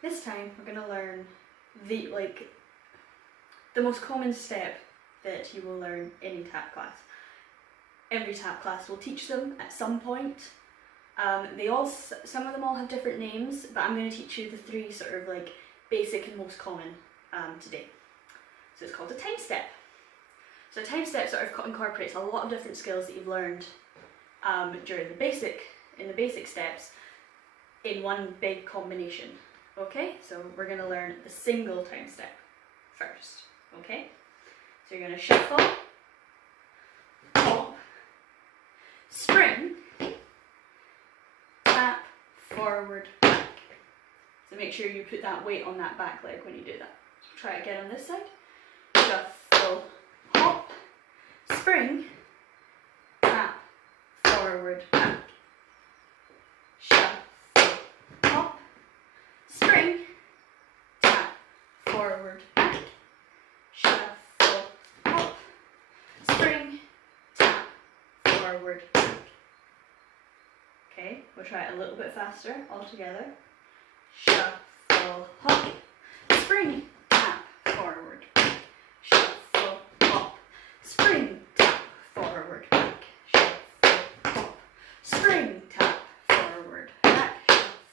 This time we're going to learn the most common step that you will learn in a tap class. Every tap class will teach them at some point. Some of them all have different names, but I'm going to teach you the three sort of like basic and most common today. So it's called a time step. So a time step sort of incorporates a lot of different skills that you've learned during the basic steps in one big combination. Okay, so we're going to learn the single time step first. Okay, so you're going to shuffle, hop, spring, tap, forward, back. So make sure you put that weight on that back leg when you do that. Try it again on this side. Shuffle, hop, spring, tap, forward, back. Shuffle, hop, spring, tap, forward, back. Shuffle, hop, spring, tap, forward, back. Okay, we'll try it a little bit faster all together. Shuffle, hop, spring, tap, forward, back. Shuffle, hop, spring, tap, forward, back. Shuffle, hop, spring, tap, forward, back.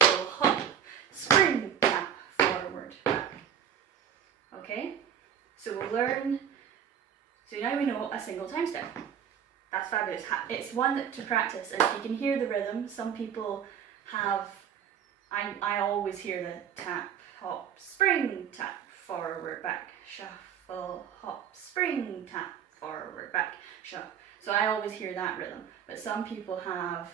Shuffle, hop, spring, tap, forward, back. Okay, so we'll learn, so now we know a single time step. That's fabulous. It's one to practice, and if you can hear the rhythm, some people have, I always hear the tap, hop, spring, tap, forward, back, shuffle, hop, spring, tap, forward, back, shuffle. So I always hear that rhythm, but some people have,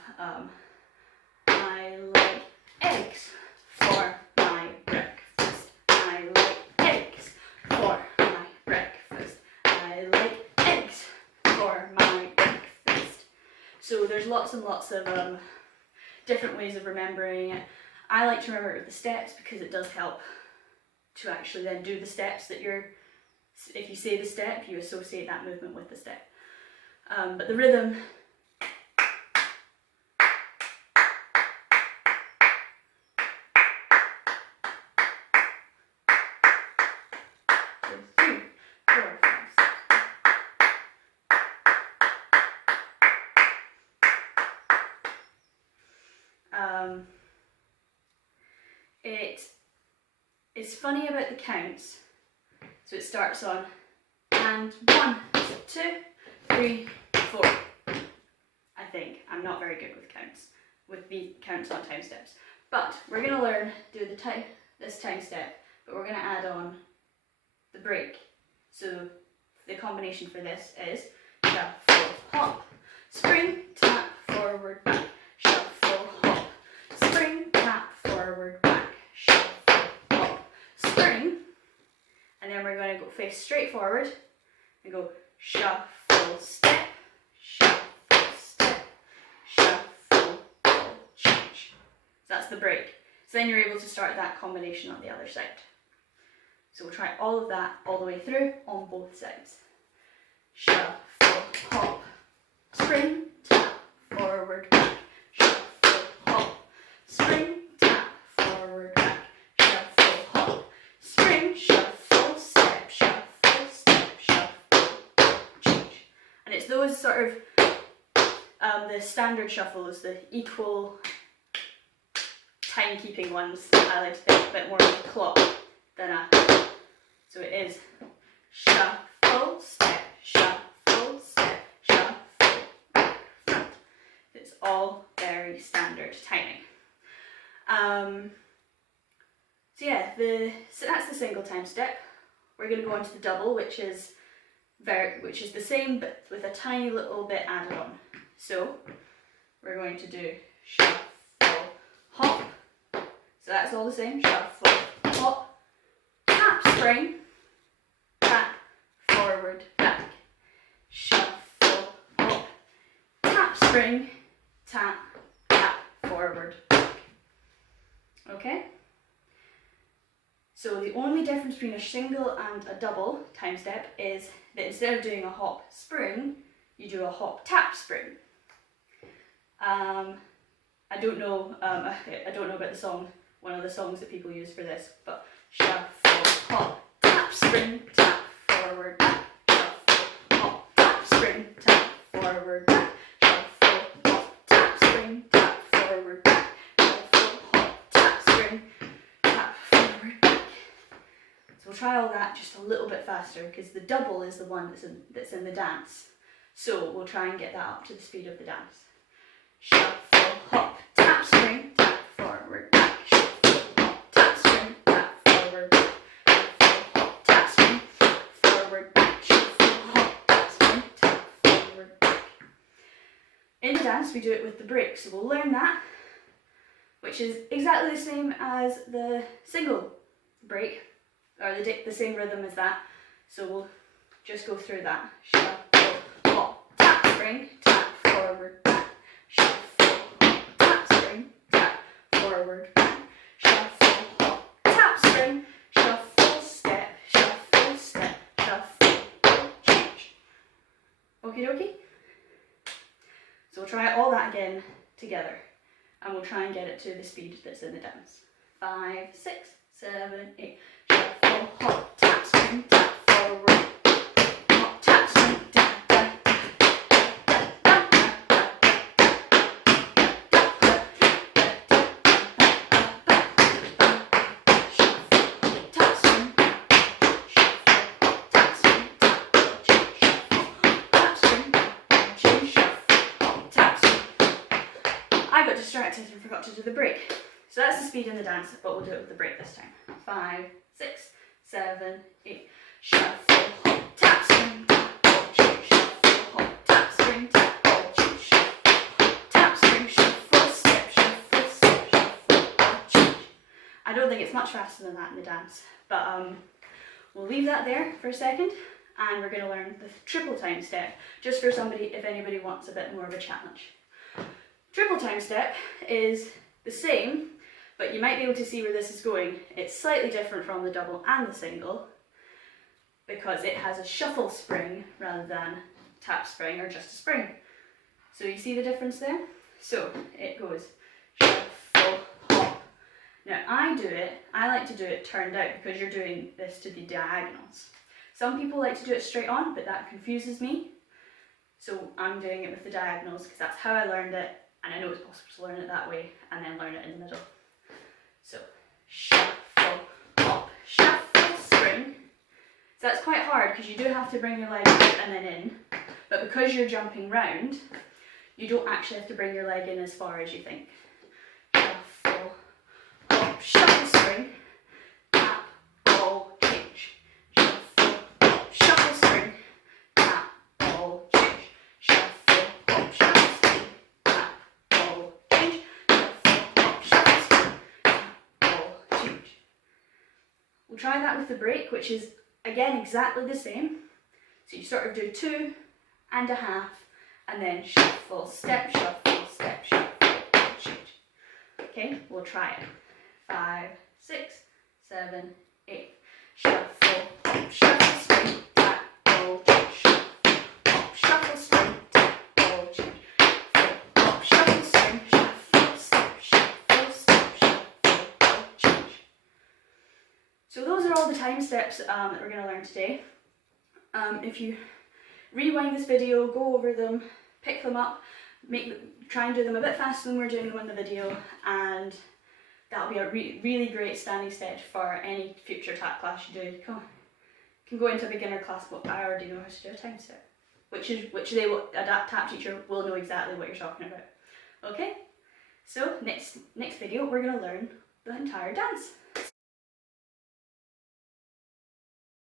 I like eggs for my breakfast. I like eggs for my breakfast. I like eggs for my breakfast. So there's lots and lots of different ways of remembering it. I like to remember it with the steps because it does help to actually then do the steps that if you say the step, you associate that movement with the step. But the rhythm, it's funny about the counts. So it starts on and 1, 2, 3, 4. I think I'm not very good with the counts on time steps, but we're going to learn this time step, but we're going to add on the break. So the combination for this is shuffle, hop, spring, tap, forward, back. Shuffle, hop, spring, tap, forward, back. Shuffle, hop, spring, and then we're going to go face straight forward and go shuffle, step, shuffle, step, shuffle, change. So that's the break. So then you're able to start that combination on the other side. So we'll try all of that all the way through on both sides. Shuffle, hop, spring, tap, forward, back. Shuffle, hop, spring, tap, forward, back. Shuffle, hop, spring, shuffle, step, shuffle, change. And it's those sort of the standard shuffles, the equal timekeeping ones, I like to think a bit more like a clock than a. So it is shuffle, step, shuffle, step, shuffle, back, front. It's all very standard timing. So yeah, so that's the single time step. We're going to go on to the double, which is the same but with a tiny little bit added on. So we're going to do shuffle, hop. So that's all the same. Shuffle, hop, tap, spring, tap, forward, back. Shuffle, hop, tap, spring, tap, tap, forward, back. Okay? So the only difference between a single and a double time step is that instead of doing a hop, spring, you do a hop, tap, spring. I don't know about the song one of the songs that people use for this. But shuffle, hop, tap, spring, tap, forward, back, shuffle, hop, tap, spring, tap, forward, back, shuffle, hop, tap, spring, tap, forward, back, shuffle, hop, tap, spring, tap, forward, back. So we'll try all that just a little bit faster because the double is the one that's in the dance. So we'll try and get that up to the speed of the dance. Shuffle, hop, tap, spring, tap, forward, back, shuffle, hop, tap, spring, tap, forward, back, shuffle, hop, tap, spring, forward, back, shuffle, hop, tap, spring, tap, forward, back. In the dance we do it with the break, so we'll learn that, which is exactly the same as the single break, or the same rhythm as that, so we'll just go through that. Shuffle, hop, tap, spring, tap, forward, back, shuffle, hop, tap, spring, tap, forward, back, shuffle, hop, tap, spring, shuffle, step, shuffle, change. Okie dokie? So we'll try all that again together, and we'll try and get it to the speed that's in the dance. 5, 6, 7, 8. Shuffle, hop, tap, spring, tap, forward, hop, tap, spring, tap, tap, I got distracted and forgot to do the break. So that's the speed in the dance, but we'll do it with the break this time. 5, 6, 7, 8. Shuffle, hop, tap, spring, tap, change, shuffle, hop, tap, spring, tap, change, shuffle, tap, spring, shuffle, step, shuffle, change. I don't think it's much faster than that in the dance, but we'll leave that there for a second, and we're going to learn the triple time step, just for somebody, if anybody wants a bit more of a challenge. Triple time step is the same, but you might be able to see where this is going. It's slightly different from the double and the single because it has a shuffle spring rather than tap spring or just a spring. So you see the difference there? So it goes shuffle, hop. Now I like to do it turned out because you're doing this to the diagonals. Some people like to do it straight on, but that confuses me. So I'm doing it with the diagonals because that's how I learned it, and I know it's possible to learn it that way and then learn it in the middle. So shuffle, hop, shuffle, spring. So that's quite hard because you do have to bring your leg out and then in, but because you're jumping round, you don't actually have to bring your leg in as far as you think. Shuffle, hop, shuffle, spring, tap, ball, change. Shuffle, hop, shuffle, spring, tap, ball, change. Shuffle, hop, shuffle, spring, tap, ball, change. Shuffle, hop, shuffle, spring, tap, ball, change. We'll try that with the break, which is again exactly the same. So you sort of do 2 and a half, and then shuffle, step, shuffle, change. Okay, we'll try it. 5, 6, 7, 8. Shuffle, hop, shuffle, spring, tap, ball, change. Shuffle, hop, shuffle, spring, tap, ball, change. Shuffle, hop, shuffle, spring, shuffle, step, ball, change. So those are all the time steps that we're going to learn today. If you rewind this video, go over them, pick them up, try and do them a bit faster than we're doing them in the video, and that'll be a really great standing set for any future tap class you do. You can go into a beginner class, but I already know how to do a time step, which they will, a tap teacher will know exactly what you're talking about. Okay, so next video we're going to learn the entire dance.